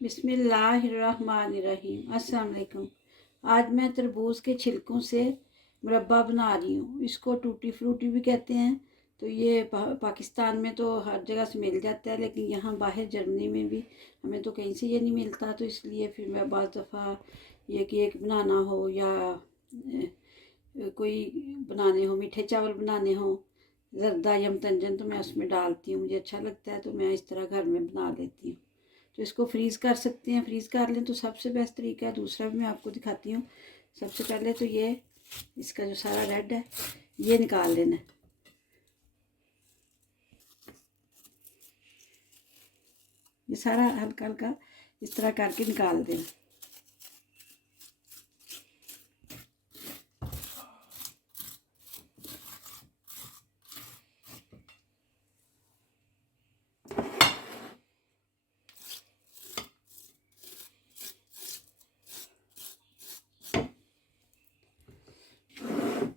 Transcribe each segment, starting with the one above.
बिस्मिल्लाहिर्रहमानिर्रहीम। अस्सलाम वालेकुम। आज मैं तरबूज के छिलकों से मुरब्बा बना रही हूँ। इसको टूटी फ्रूटी भी कहते हैं। तो ये पाकिस्तान में तो हर जगह से मिल जाता है, लेकिन यहाँ बाहर जर्मनी में भी हमें तो कहीं से ये नहीं मिलता। तो इसलिए फिर मैं बाज़ दफ़ा ये केक बनाना हो या कोई बनाने हो, मीठे चावल बनाने हो, ज़र्दा यमतंजन, तो मैं उसमें डालती हूँ। मुझे अच्छा लगता है तो मैं इस तरह घर में बना लेती हूँ। तो इसको फ्रीज़ कर सकते हैं, फ्रीज़ कर लें तो सबसे बेस्ट तरीका है। दूसरा भी मैं आपको दिखाती हूँ। सबसे पहले तो ये इसका जो सारा रेड है ये निकाल लेना है। ये सारा हल्का हल्का इस तरह करके निकाल देना।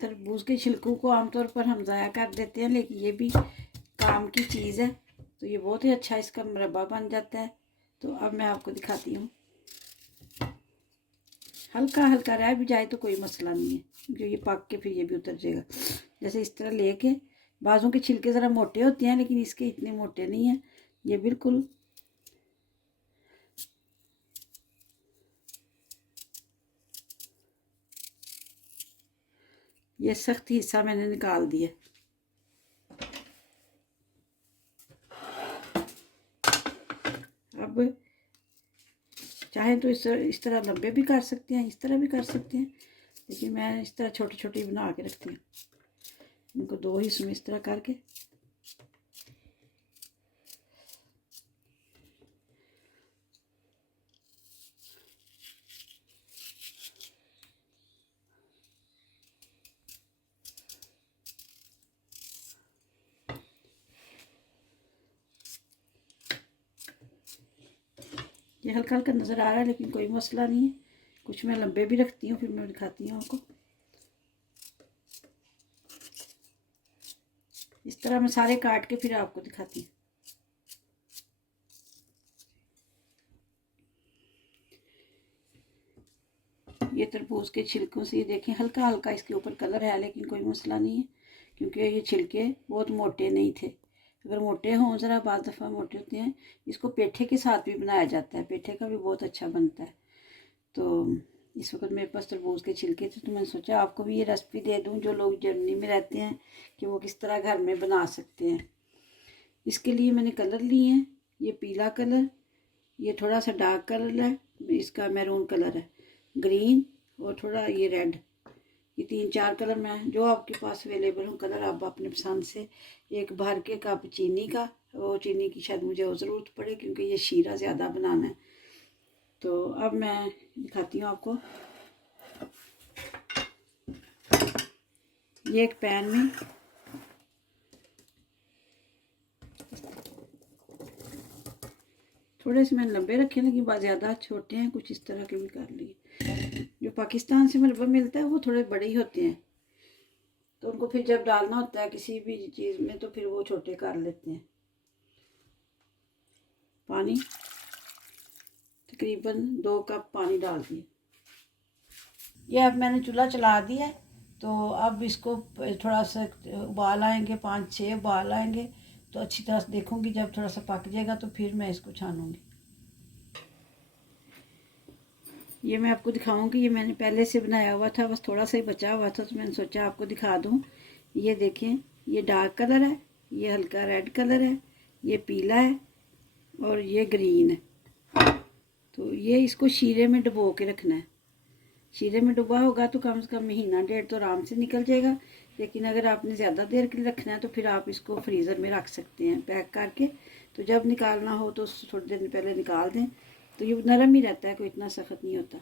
तरबूज के छिलकों को आमतौर पर हम ज़ाया कर देते हैं, लेकिन ये भी काम की चीज़ है। तो ये बहुत ही अच्छा इसका मुरब्बा बन जाता है। तो अब मैं आपको दिखाती हूँ। हल्का हल्का रह भी जाए तो कोई मसला नहीं है, क्योंकि ये पक के फिर ये भी उतर जाएगा। जैसे इस तरह लेके, बाजू के छिलके ज़रा मोटे होते हैं, लेकिन इसके इतने मोटे नहीं हैं। ये बिल्कुल ये सख्त हिस्सा मैंने निकाल दिया। अब चाहे तो इस तरह लंबे भी कर सकते हैं, इस तरह भी कर सकते हैं, लेकिन मैं इस तरह छोटे छोटे बना के रखती हूँ। इनको दो हिस्सों में इस तरह करके ये हल्का हल्का नज़र आ रहा है, लेकिन कोई मसला नहीं है। कुछ मैं लंबे भी रखती हूँ, फिर मैं दिखाती हूँ आपको। इस तरह मैं सारे काट के फिर आपको दिखाती हूँ। ये तरबूज के छिलकों से ये देखें, हल्का हल्का इसके ऊपर कलर है, लेकिन कोई मसला नहीं है, क्योंकि ये छिलके बहुत मोटे नहीं थे। अगर मोटे हों, ज़रा बाज़ दफ़ा मोटे होते हैं। इसको पेठे के साथ भी बनाया जाता है, पेठे का भी बहुत अच्छा बनता है। तो इस वक्त मेरे पास तरबूज के छिलके थे, तो मैंने सोचा आपको भी ये रेसिपी दे दूँ, जो लोग जर्मनी में रहते हैं, कि वो किस तरह घर में बना सकते हैं। इसके लिए मैंने कलर लिए हैं। ये पीला कलर, ये थोड़ा सा डार्क कलर है, इसका मैरून कलर है, ग्रीन और थोड़ा ये रेड। ये 3-4 कलर में जो आपके पास अवेलेबल हो कलर, आप अपने पसंद से। एक भर के कप चीनी का, वो चीनी की शायद मुझे और ज़रूरत पड़े, क्योंकि ये शीरा ज़्यादा बनाना है। तो अब मैं दिखाती हूँ आपको। ये एक पैन में थोड़े से मैंने लंबे रखे, लेकिन बहुत ज़्यादा छोटे हैं, कुछ इस तरह के भी कर लिए। जो पाकिस्तान से मुरब्बा मिलता है वो थोड़े बड़े ही होते हैं, तो उनको फिर जब डालना होता है किसी भी चीज़ में, तो फिर वो छोटे कर लेते हैं। पानी तकरीबन 2 कप पानी डाल दिए। ये अब मैंने चूल्हा चला दिया है। तो अब इसको थोड़ा सा उबाल आएंगे, 5-6 उबाल आएंगे, तो अच्छी तरह से देखूंगी। जब थोड़ा सा पक जाएगा तो फिर मैं इसको छानूंगी। ये मैं आपको दिखाऊंगी। ये मैंने पहले से बनाया हुआ था, बस थोड़ा सा ही बचा हुआ था, तो मैंने सोचा आपको दिखा दूं। ये देखें, ये डार्क कलर है, ये हल्का रेड कलर है, ये पीला है और ये ग्रीन है। तो ये इसको शीरे में डुबो के रखना है। शीरे में डुबा होगा तो कम से कम महीना डेढ़ तो आराम से निकल जाएगा। लेकिन अगर आपने ज़्यादा देर के लिए रखना है तो फिर आप इसको फ्रीज़र में रख सकते हैं पैक करके। तो जब निकालना हो तो थोड़ी देर पहले निकाल दें, तो ये नरम ही रहता है, कोई इतना सख्त नहीं होता।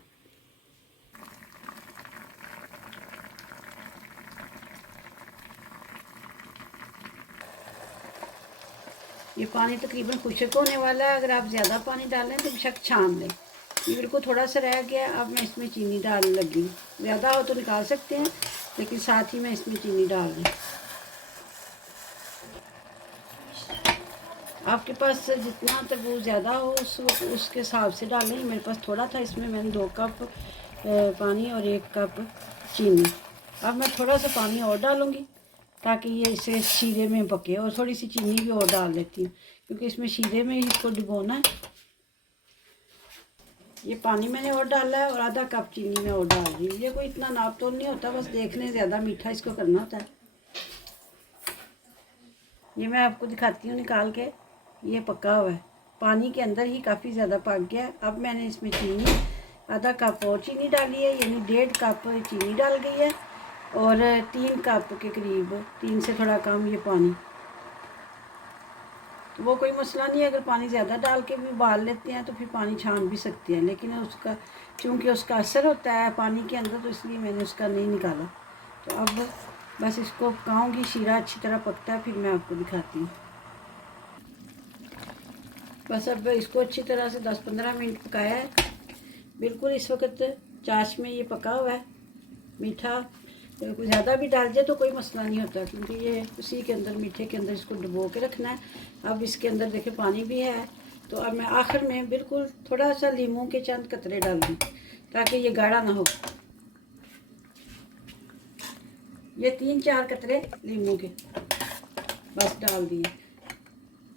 ये पानी तकरीबन खुश्क होने वाला है। अगर आप ज़्यादा पानी डालें तो बेशक छान लें। ये बिल्कुल थोड़ा सा रह गया, अब मैं इसमें चीनी डालने लगी हूँ। ज़्यादा हो तो निकाल सकते हैं, लेकिन साथ ही मैं इसमें चीनी डाल दूँ। आपके पास जितना तरबूज ज़्यादा हो उसके हिसाब से डालें। मेरे पास थोड़ा था, इसमें मैंने 2 कप पानी और 1 कप चीनी। अब मैं थोड़ा सा पानी और डालूँगी ताकि ये इसे शीरे में पके, और थोड़ी सी चीनी भी और डाल देती हूँ क्योंकि इसमें शीरे में ही इसको डुबोना है। ये पानी मैंने और डाला है और आधा कप चीनी मैं और डाल रही हूँ। ये कोई इतना नाप तोल नहीं होता, बस देखने ज़्यादा मीठा इसको करना होता है। ये मैं आपको दिखाती हूँ निकाल के, ये पका हुआ है, पानी के अंदर ही काफ़ी ज़्यादा पक गया। अब मैंने इसमें चीनी आधा कप और चीनी डाली है, यानी 1.5 कप चीनी डाल गई है, और 3 कप के करीब, 3 से थोड़ा कम ये पानी। तो वो कोई मसला नहीं है, अगर पानी ज़्यादा डाल के भी उबाल लेते हैं तो फिर पानी छान भी सकते हैं, लेकिन उसका चूँकि उसका असर होता है पानी के अंदर, तो इसलिए मैंने उसका नहीं निकाला। तो अब बस इसको पकाऊंगी, शीरा अच्छी तरह पकता है फिर मैं आपको दिखाती हूँ। बस अब इसको अच्छी तरह से 10-15 मिनट पकाया है। बिल्कुल इस वक्त चाश में ये पका हुआ है। मीठा कोई ज़्यादा भी डाल जाए तो कोई मसला नहीं होता, क्योंकि ये उसी के अंदर मीठे के अंदर इसको डुबो के रखना है। अब इसके अंदर देखिए पानी भी है, तो अब मैं आखिर में बिल्कुल थोड़ा सा लीमू के चंद कतरे डाल दूँ ताकि ये गाढ़ा ना हो। ये 3-4 कतरे लीमू के बस डाल दिए।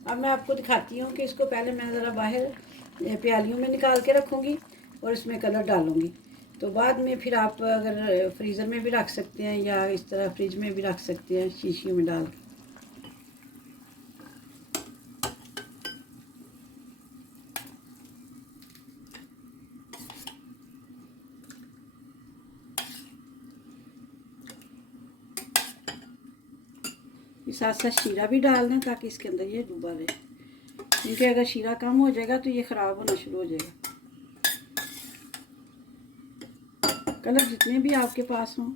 अब मैं आपको दिखाती हूँ कि इसको पहले मैं ज़रा बाहर प्यालियों में निकाल के रखूँगी और इसमें कलर डालूँगी। तो बाद में फिर आप अगर फ्रीज़र में भी रख सकते हैं या इस तरह फ्रिज में भी रख सकते हैं शीशियों में डाल के। साथ साथ शीरा भी डाल दें ताकि इसके अंदर ये डूबा रहे, क्योंकि अगर शीरा कम हो जाएगा तो ये ख़राब होना शुरू हो जाएगा। कलर जितने भी आपके पास हों,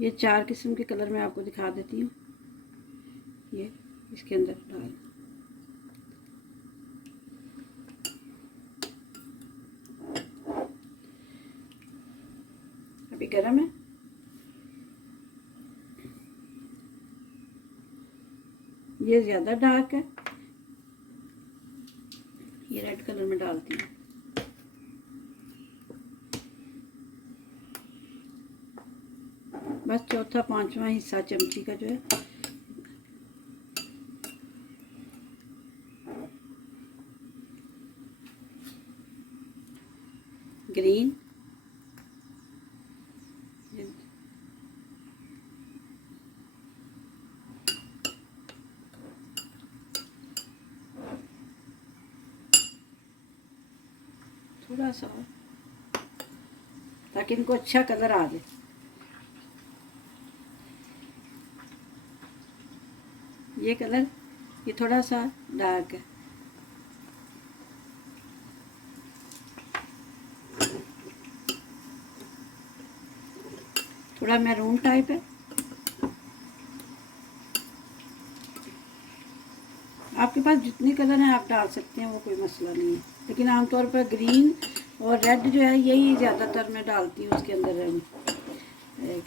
ये 4 किस्म के कलर मैं आपको दिखा देती हूँ। ये इसके अंदर डाल, अभी गर्म है। ये ज़्यादा डार्क है, ये रेड कलर में डालती हूँ। बस चौथा 5वां हिस्सा चमची का जो है, ग्रीन, थोड़ा सा ताकि इनको अच्छा कलर आ जाए। ये कलर ये थोड़ा सा डार्क है। थोड़ा मैरून टाइप है। आपके पास जितने कलर हैं आप डाल सकते हैं, वो कोई मसला नहीं है, लेकिन आमतौर पर ग्रीन और रेड जो है यही ज़्यादातर मैं डालती हूँ उसके अंदर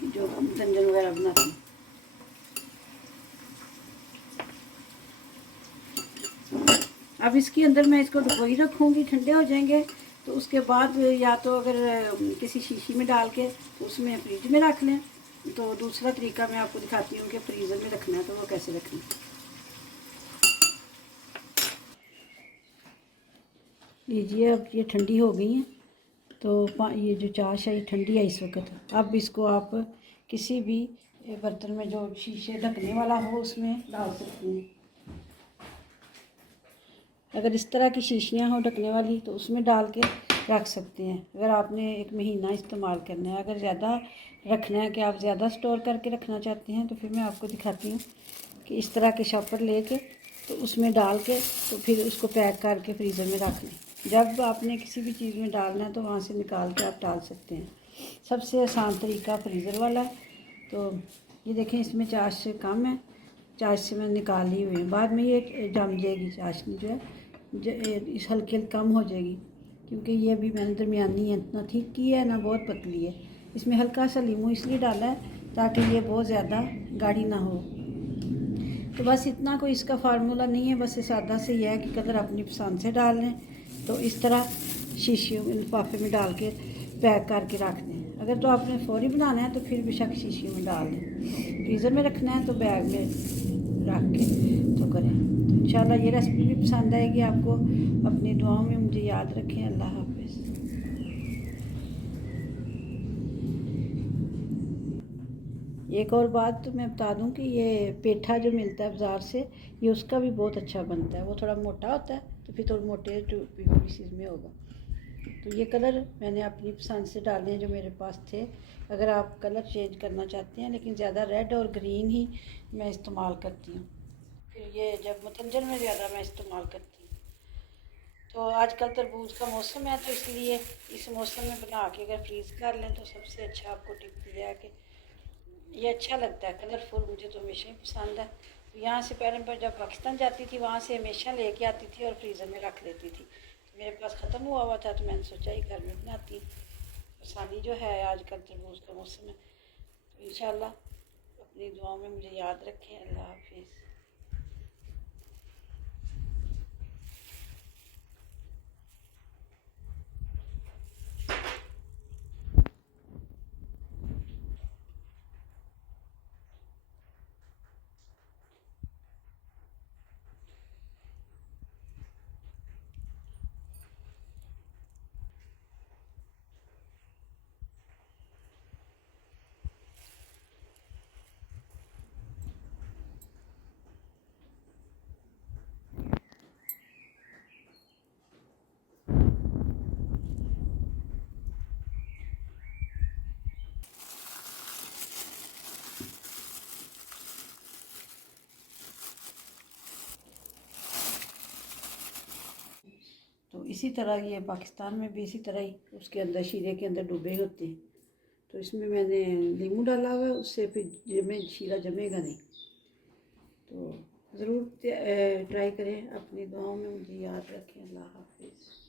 जो व्यंजन वगैरह बनाती हूँ। अब इसके अंदर मैं इसको डुबोई रखूँगी, ठंडे हो जाएंगे तो उसके बाद या तो अगर किसी शीशी में डाल के तो उसमें फ्रिज में रख लें। तो दूसरा तरीका मैं आपको दिखाती हूँ कि फ्रीज़र में रखना है तो वो कैसे रखना है। लीजिए अब ये ठंडी हो गई हैं, तो ये जो चाश है ये ठंडी है इस वक्त। अब इसको आप किसी भी बर्तन में जो शीशे ढकने वाला हो उसमें डाल सकते हैं। अगर इस तरह की शीशियाँ हो ढकने वाली तो उसमें डाल के रख सकते हैं, अगर आपने 1 महीना इस्तेमाल करना है। अगर ज़्यादा रखना है कि आप ज़्यादा स्टोर करके रखना चाहते हैं तो फिर मैं आपको दिखाती हूँ कि इस तरह के शॉपर लेके तो उसमें डाल के तो फिर उसको पैक करके फ्रीज़र में रख लें। जब आपने किसी भी चीज़ में डालना है तो वहाँ से निकाल के आप डाल सकते हैं। सबसे आसान तरीका फ्रीज़र वाला है। तो ये देखें इसमें चाश कम है चाश से मैं निकाली हुई है। बाद में ये जम जाएगी चाशनी जो है, इस हल्की कम हो जाएगी, क्योंकि ये भी मैंने दरमियानी है, ना ठीक की है ना बहुत पतली है। इसमें हल्का सा लीमू इसलिए डाला है ताकि ये बहुत ज़्यादा गाढ़ी ना हो। तो बस इतना कोई इसका फार्मूला नहीं है, बस ये सादा से ही है कि कलर अपनी पसंद से डाल लें। तो इस तरह शीशियों में लिफाफे में डाल के पैक करके रख दें। अगर तो आपने फौरी बनाना है तो फिर बेशक शीशियों में डाल दें। फ्रीज़र में रखना है तो बैग में रख के तो करें। तो इंशाल्लाह ये रेसिपी भी पसंद आएगी आपको। अपनी दुआओं में मुझे याद रखें। अल्लाह हाफिज़। एक और बात तो मैं बता दूं कि ये पेठा जो मिलता है बाज़ार से, ये उसका भी बहुत अच्छा बनता है। वो थोड़ा मोटा होता है तो फिर थोड़े मोटे पीसीज में होगा। तो ये कलर मैंने अपनी पसंद से डाले हैं जो मेरे पास थे। अगर आप कलर चेंज करना चाहते हैं, लेकिन ज़्यादा रेड और ग्रीन ही मैं इस्तेमाल करती हूँ। फिर ये जब मतंजन में ज़्यादा मैं इस्तेमाल करती हूँ। तो आजकल तरबूज का मौसम है, तो इसलिए इस मौसम में बना के अगर फ्रीज़ कर लें तो सबसे अच्छा आपको टिप है कि ये अच्छा लगता है कलरफुल। मुझे तो हमेशा ही पसंद है। तो यहाँ से पहले पर जब पाकिस्तान जाती थी वहाँ से हमेशा लेके आती थी और फ्रीज़र में रख देती थी। तो मेरे पास ख़त्म हुआ था तो मैंने सोचा ही घर में बनाती। आसानी जो है आजकल तरबूज का मौसम है। तो इंशाल्लाह अपनी दुआओं में मुझे याद रखें। अल्लाह हाफिज़। तो इसी तरह ये पाकिस्तान में भी इसी तरह ही उसके अंदर शीरे के अंदर डूबे होते हैं। तो इसमें मैंने नींबू डाला हुआ है, उससे फिर शीरा जमेगा नहीं। तो ज़रूर ट्राई करें। अपनी दुआओं में मुझे याद रखें। अल्लाह हाफिज़।